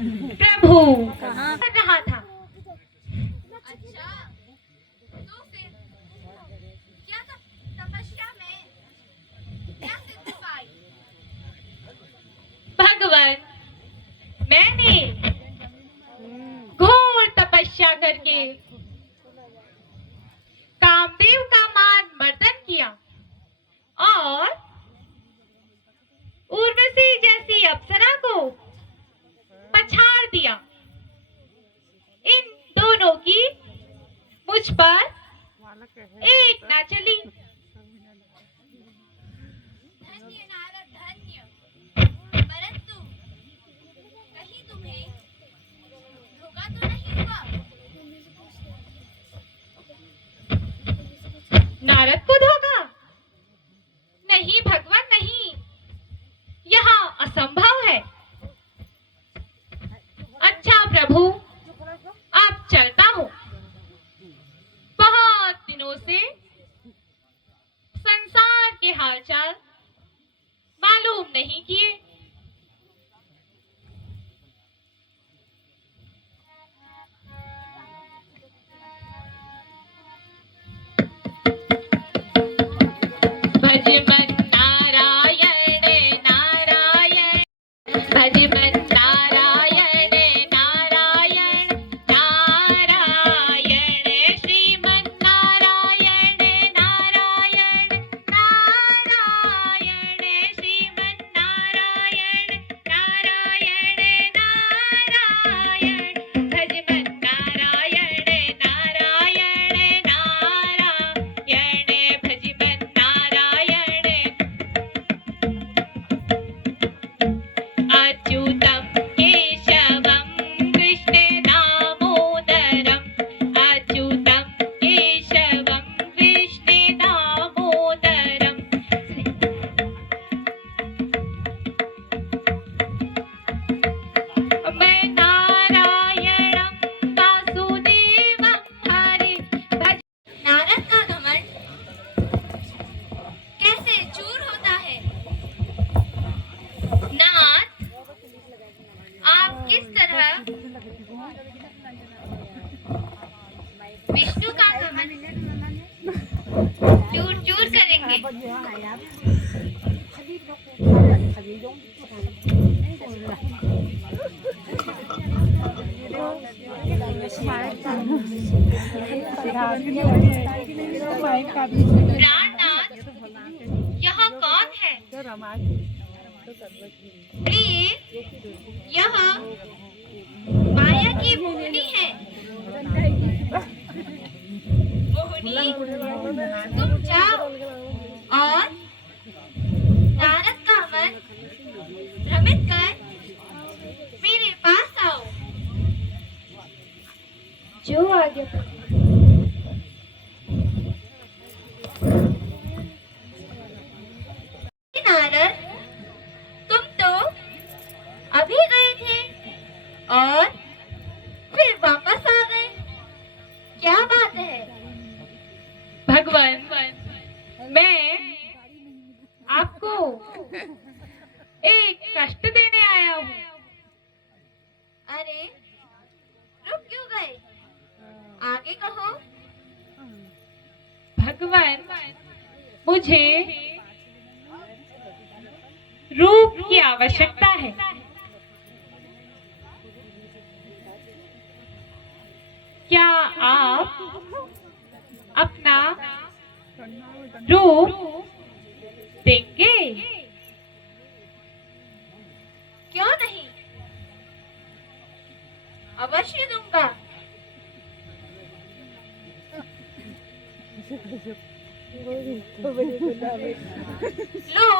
प्रभु कर रहा था। अच्छा, तो फिर क्या तपस्या में क्या सिद्धि पाई? भगवान, मैंने घोर तपस्या करके कामदेव का मान मर्दन किया और उर्वशी जैसी अप्सरा को पछाड़ दिया। इन दोनों की मुझ पर एक ना चली। धन्य नारद धन्य। परंतु कहीं तुम्हें धोखा तो नहीं हुआ? नारद को धोखा? नहीं भगवान, नहीं, यह असंभव है। अच्छा प्रभु, अब चलता हूँ। बहुत दिनों से संसार के हालचाल मालूम नहीं किए। भज मन नारायण नारायण, भज मन नारायण नारायण नारायण, श्रीमन नारायण नारायण नारायण, श्रीमन नारायण नारायण नारायण, भज मन नारायण नारायण नारायण, भज मन नारायण। अच्युतं केशवं कृष्ण दामोदरम्, अच्युतं केशवं कृष्ण दामोदरम्। मैं नारायणं वासुदेवं हरे भज। नारद का घमंड कैसे चूर होता है? नाथ, आप किस तरह विष्णु का घमंड चूर चूर करेंगे? प्राणनाथ, यह कौन है? प्रिय, यह माया की मोहिनी है। मोहिनी, तुम जाओ और नारद का मन भ्रमित कर मेरे पास आओ। जो आगे नारद, तुम तो अभी गए थे और फिर वापस आ गए, क्या बात है? भगवान, मैं आपको एक कष्ट देने आया हूँ। अरे, रुक क्यों गए? आगे कहो। भगवान, मुझे रूप की आवश्यकता है। क्या आप अपना रूप देंगे? क्यों नहीं, अवश्य दूंगा। लो,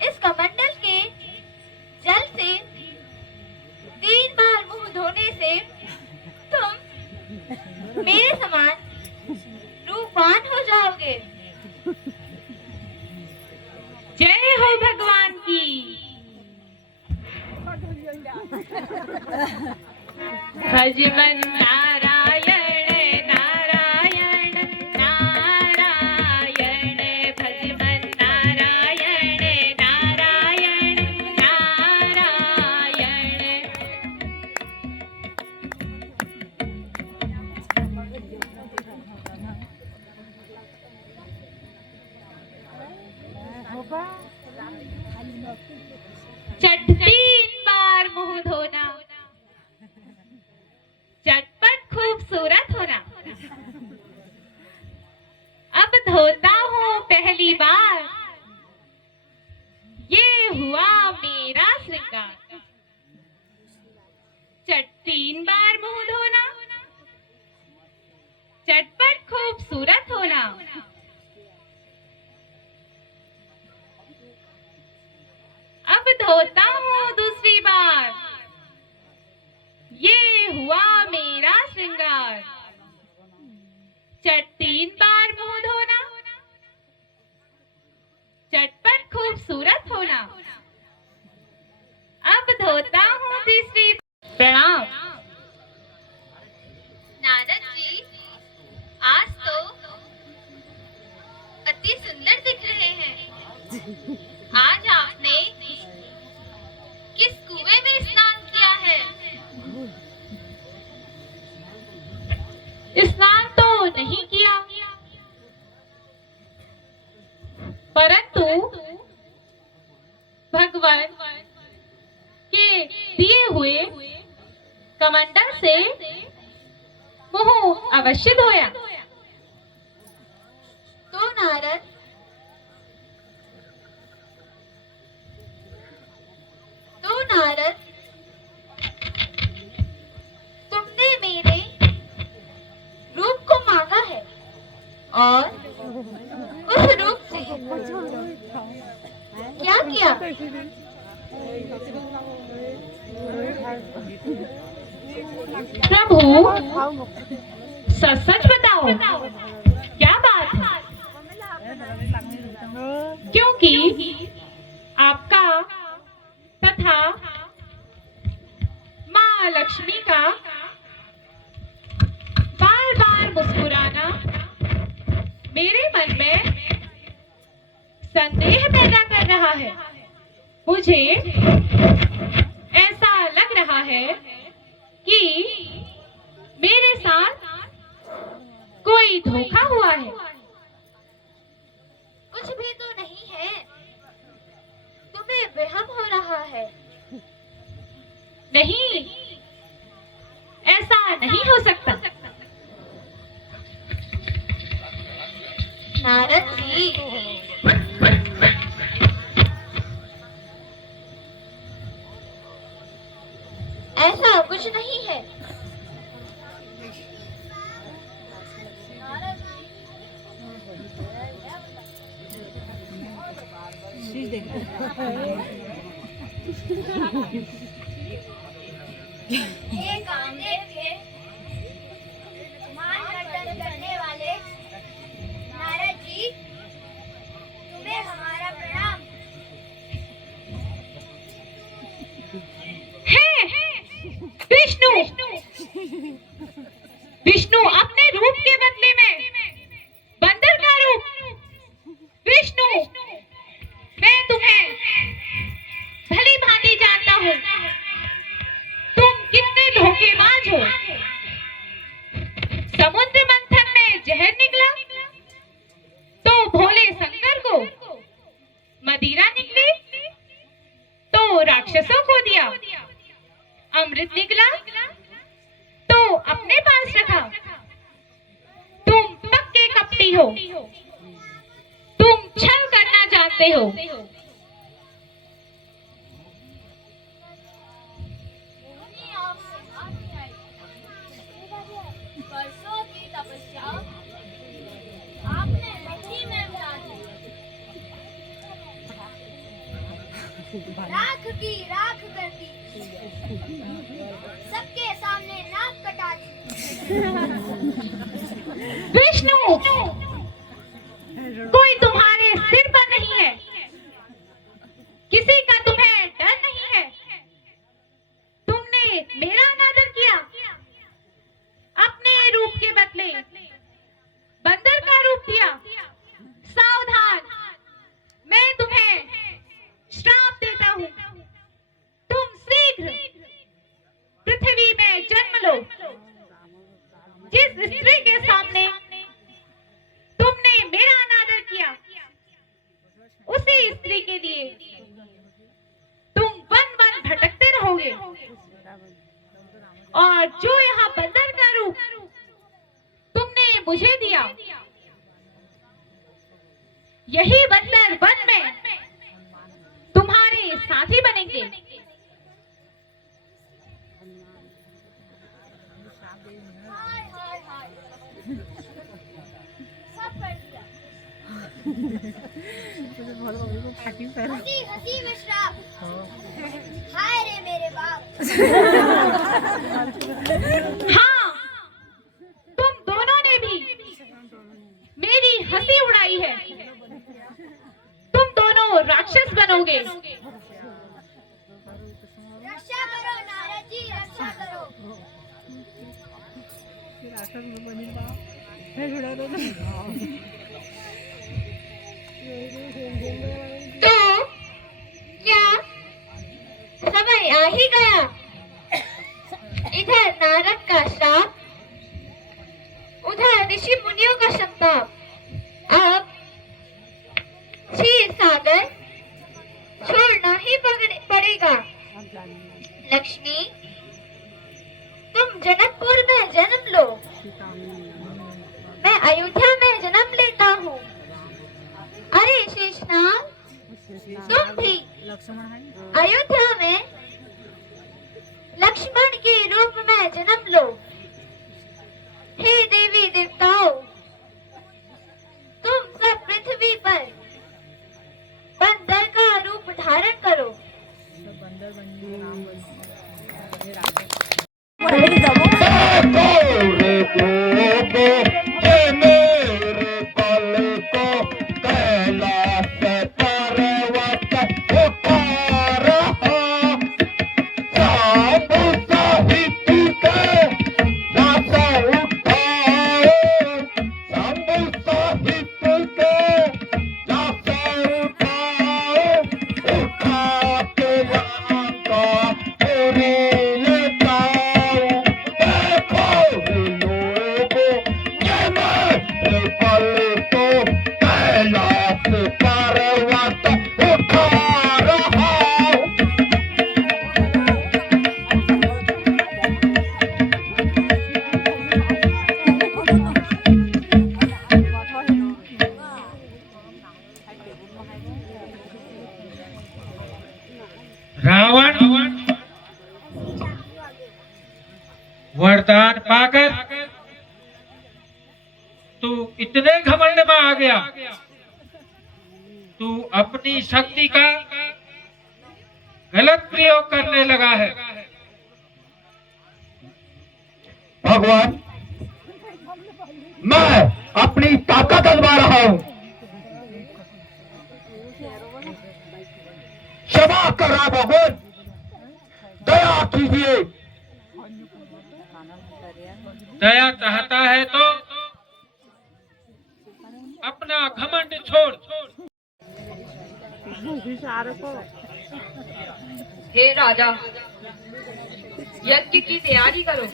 इस कमंडल के जल से 3 बार मुंह धोने से तुम मेरे समान रूपवान हो जाओगे। जय हो भगवान की। भज मन नारायण नारायण नारायण, भज मन नारायण नारायण नारायण, श्रृंगार। चट 3 बार मुंह धोना, चटपट खूबसूरत होना। अब धोता हूँ तीसरी। प्रणाम। नारद जी, आज तो अति सुंदर दिख रहे हैं। आज आपने किस कुएं में स्नान किया है? स्नान तो नहीं किया, परंतु भगवान के दिए हुए कमंडल से मुंह अवश्य धोया। तो नारद, तुमने मेरे रूप को मांगा है और उस रूप से क्या किया? प्रभु, सच सच बताओ, क्या बात है? क्योंकि आपका तथा माँ लक्ष्मी का बार बार मुस्कुराना मेरे मन में संदेह पैदा कर रहा है। मुझे ऐसा लग रहा है कि मेरे साथ कोई धोखा हुआ है। कुछ भी तो नहीं है, तुम्हें वहम हो रहा है। नहीं, ऐसा नहीं हो सकता। नारद जी, ऐसा कुछ नहीं है। ये कामदेव के मान मर्दन करने वाले नारद जी, तुम्हें हमारा प्रणाम। है विष्णु, विष्णु अपने रूप के बदले में बंदर का रूप। विष्णु, मैं तुम्हें भली भांति जानता हूँ, तुम कितने धोखेबाज हो। समुद्र मंथन में जहर निकला तो भोले शंकर को, मदिरा निकली तो राक्षसों को दिया, अमृत निकला तो अपने पास रखा। तुम पक्के कपटी हो, तुम छल करना जानते हो। वर्षों की तपस्या आपने मिट्टी में मिला दी। राख की राख कर दी, सबके सामने नाक कटा दी। विष्णु, कोई तुम्हारे सिर पर नहीं है, किसी का तुम्हें डर नहीं है। तुमने मेरा अनादर किया, अपने रूप के बदले बंदर का रूप दिया। सावधान, मैं तुम्हें श्राप देता हूँ। तुम शीघ्र पृथ्वी में जन्म लो। जिस स्त्री के सामने तुमने मेरा अनादर किया, उसी स्त्री के लिए तुम वन वन भटकते रहोगे। और जो यहाँ बंदर का रूप तुमने मुझे दिया, यही बंदर वन में तुम्हारे साथी बनेंगे। हाय हाय हाय, सब कर दिया। हंसी हंसी में श्राप। हाय रे मेरे बाप। हाँ, आई है। तुम दोनों राक्षस बनोगे। रक्षा करो नारद जी, रक्षा करो। तो क्या समय आ ही गया? इधर नारद का श्राप, उधर ऋषि मुनियों का संताप। अब क्षीर सागर छोड़ना ही पड़ेगा। लक्ष्मी, तुम जनकपुर में जन्म लो, मैं अयोध्या में जन्म लेता हूँ। अरे शेषनाग, तुम भी अयोध्या में लक्ष्मण के रूप में जन्म लो। हे देवी देवताओं, तुम सब पृथ्वी पर बंदर का रूप धारण करो। रावण वरदान पाकर तू इतने घमंड में आ गया। तू अपनी शक्ति का गलत प्रयोग करने लगा है। भगवान, मैं अपनी ताकत आजमा रहा हूं। क्षमा कर रहा भगवान, दया कीजिए। दया चाहता है तो अपना घमंड छोड़। हे राजा, यज्ञ की तैयारी करो।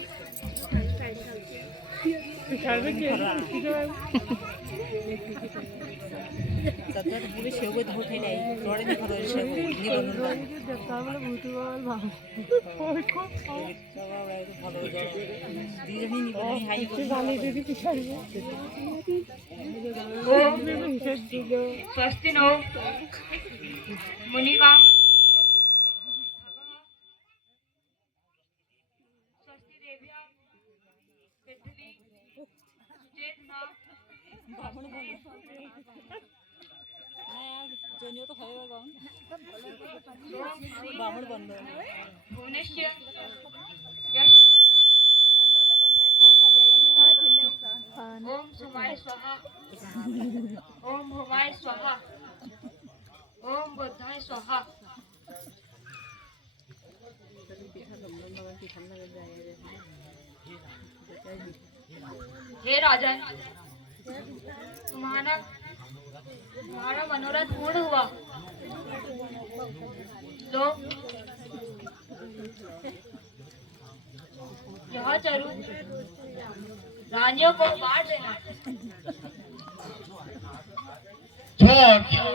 स्वस्ति नो मुनिका स्वस्ति देव्या पृथ्वी चेतना भुवनेश्वर ओम समाय स्वाहा, ओम भुवाय स्वाहा, ओम बुद्धाय स्वाहा। हे राजन, तुम्हारा मनोरथ पूर्ण हुआ। लो, यह चरु रानियों को बांट देना। छोड़